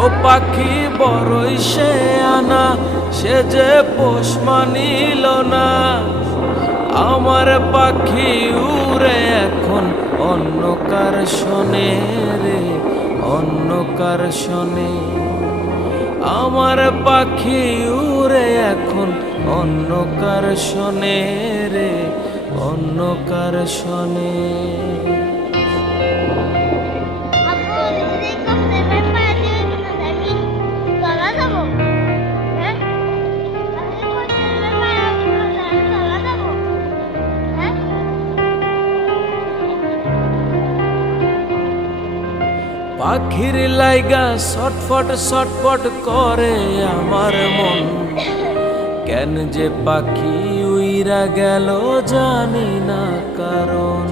ও পাখি বড়ই সে আনা, সে যে পোষ মানিল না। আমার পাখি উড়ে এখন অন্য কার শোনে রে, অন্য কার শোনে। আমার পাখি উড়ে এখন অন্য কার শোনে রে, অন্য কার শোনে। পাখির লাইগা ছটফট ছটফট করে আমার মন, কেন যে পাখি উইরা গেল জানি না কারণ।